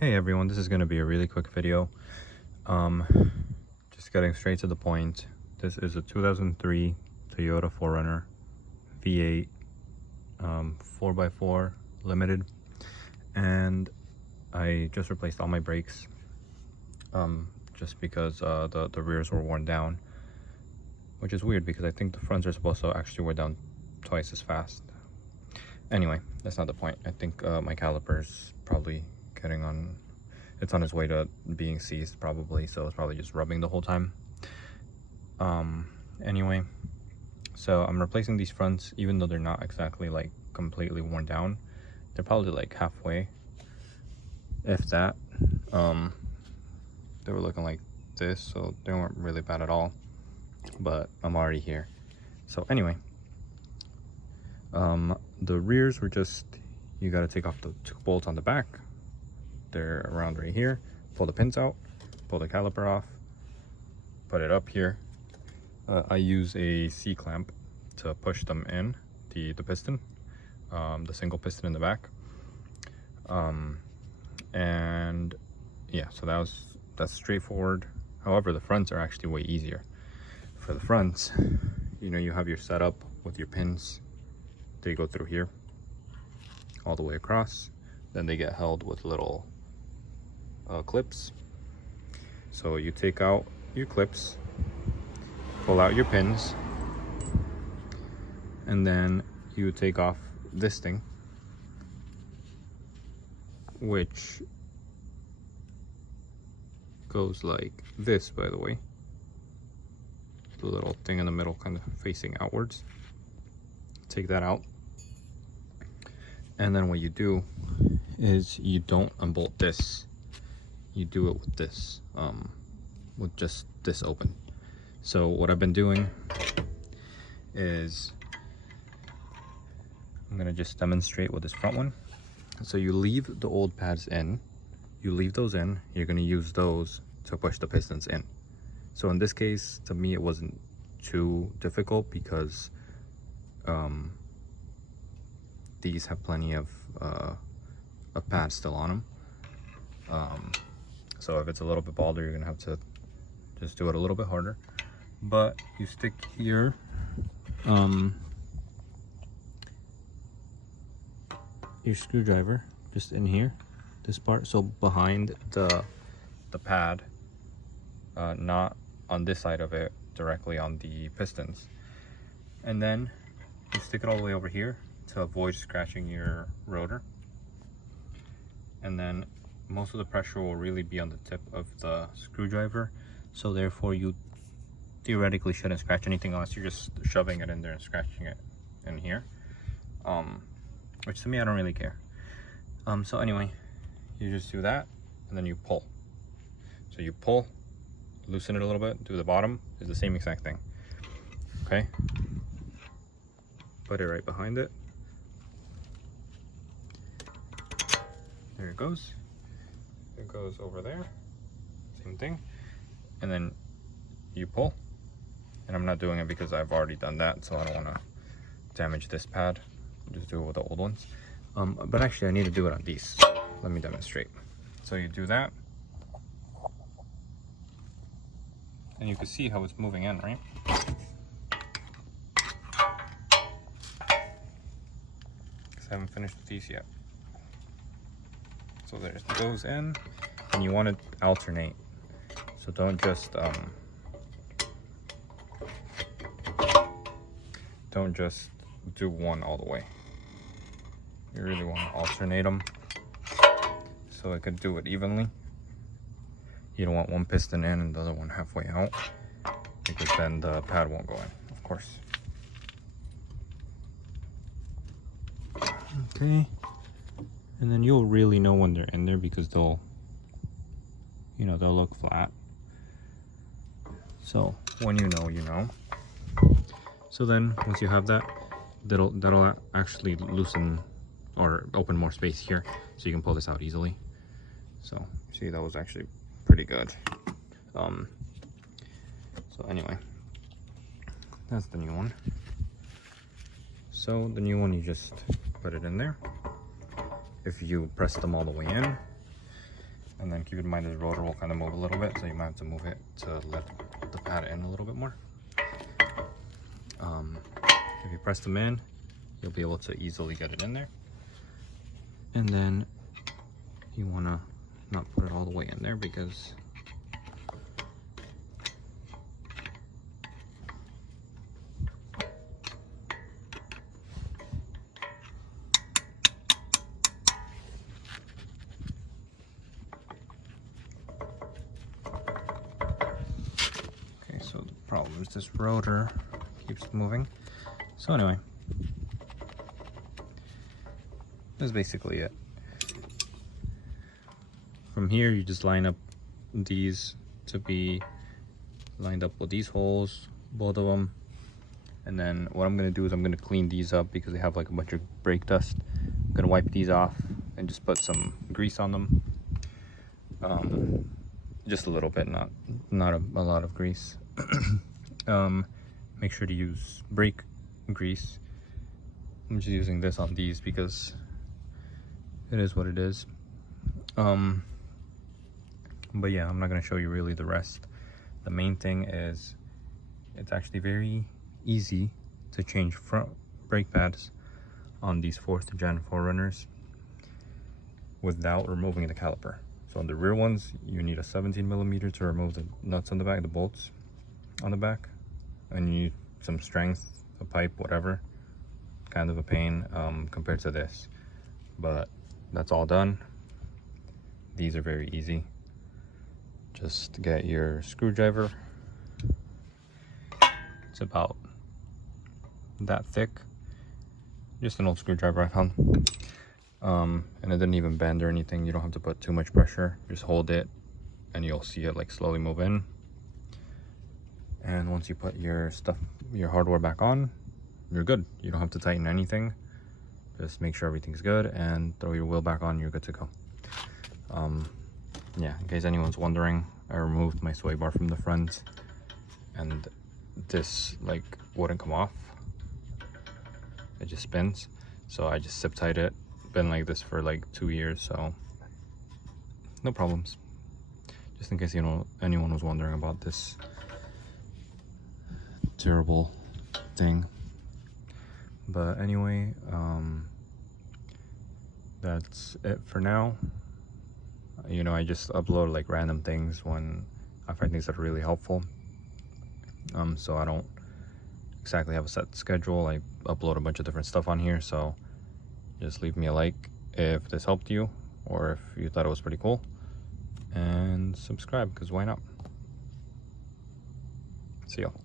Hey everyone, this is going to be a really quick video. Just getting straight to the point. This is a 2003 Toyota 4Runner V8 4x4 Limited, and I just replaced all my brakes just because the rears were worn down, which is weird because I think the fronts are supposed to actually wear down twice as fast. Anyway, that's not the point. I think my caliper's probably it's on its way to being seized probably, so it's probably just rubbing the whole time. Anyway, so I'm replacing these fronts, even though they're not exactly like completely worn down. They're probably like halfway, if that. They were looking like this, so they weren't really bad at all, but I'm already here. So anyway, the rears were just, you got to take off the 2 bolts on the back. They're around right here. Pull the pins out, pull the caliper off, put it up here. I use a C-clamp to push them in, the piston, the single piston in the back. And yeah, so that's straightforward. However, the fronts are actually way easier. For the fronts, you have your setup with your pins. They go through here all the way across. Then they get held with little clips. So you take out your clips, pull out your pins, and then you take off this thing, which goes like this, by the way. The little thing in the middle kind of facing outwards. Take that out. And then what you do is you don't unbolt this. You do it with this, with just this open. So what I've been doing is, I'm gonna just demonstrate with this front one. So you leave the old pads in, you leave those in, you're gonna use those to push the pistons in. So in this case, to me, it wasn't too difficult because these have plenty of pads still on them. So if it's a little bit balder, you're gonna have to just do it a little bit harder. But you stick your screwdriver just in here, this part, so behind the pad, not on this side of it, directly on the pistons. And then you stick it all the way over here to avoid scratching your rotor. And then most of the pressure will really be on the tip of the screwdriver, so therefore you theoretically shouldn't scratch anything unless you're just shoving it in there and scratching it in here, which to me, I don't really care. So anyway, you just do that and then you pull. So you pull, loosen it a little bit, do the bottom, is the same exact thing. Okay, put it right behind it. There it goes. It goes over there, same thing. And then you pull. And I'm not doing it because I've already done that, so I don't want to damage this pad. Just do it with the old ones. But actually I need to do it on these. Let me demonstrate. So you do that. And you can see how it's moving in, right? Because I haven't finished with these yet. So there's those in, and you want to alternate. So don't just do one all the way. You really want to alternate them so it could do it evenly. You don't want one piston in and the other one halfway out, because then the pad won't go in, of course. Okay, and then you'll really know when they're in there because they'll look flat. So when you know, you know. So then once you have that, that'll actually loosen or open more space here, so you can pull this out easily. So see, that was actually pretty good. So anyway, that's the new one. So the new one, you just put it in there. If you press them all the way in, And then keep in mind this rotor will kind of move a little bit, so you might have to move it to let the pad in a little bit more. If you press them in, you'll be able to easily get it in there. And then you want to not put it all the way in there because so the problem is this rotor keeps moving. So anyway, that's basically it. From here, you just line up these to be lined up with these holes, both of them. And then what I'm gonna do is I'm gonna clean these up because they have like a bunch of brake dust. I'm gonna wipe these off and just put some grease on them. Just a little bit, not a lot of grease. Make sure to use brake grease. I'm just using this on these because it is what it is. But yeah, I'm not going to show you really the rest. The main thing is it's actually very easy to change front brake pads on these 4th gen 4Runners without removing the caliper. So on the rear ones, you need a 17mm to remove the nuts on the back, the bolts on the back, and you need some strength, a pipe, whatever. Kind of a pain compared to this, but that's all done. These are very easy. Just get your screwdriver. It's about that thick. Just an old screwdriver I found. And it didn't even bend or anything. You don't have to put too much pressure. Just hold it and you'll see it like slowly move in. And once you put your stuff, your hardware back on, you're good. You don't have to tighten anything. Just make sure everything's good and throw your wheel back on, you're good to go. Yeah, in case anyone's wondering, I removed my sway bar from the front and this like wouldn't come off. It just spins. So I just zip tied it. Been like this for like 2 years, so no problems. Just in case anyone was wondering about this terrible thing. But anyway, that's it for now. I just upload like random things when I find things that are really helpful. So I don't exactly have a set schedule. I upload a bunch of different stuff on here, so just leave me a like if this helped you or if you thought it was pretty cool, and subscribe because why not? See y'all.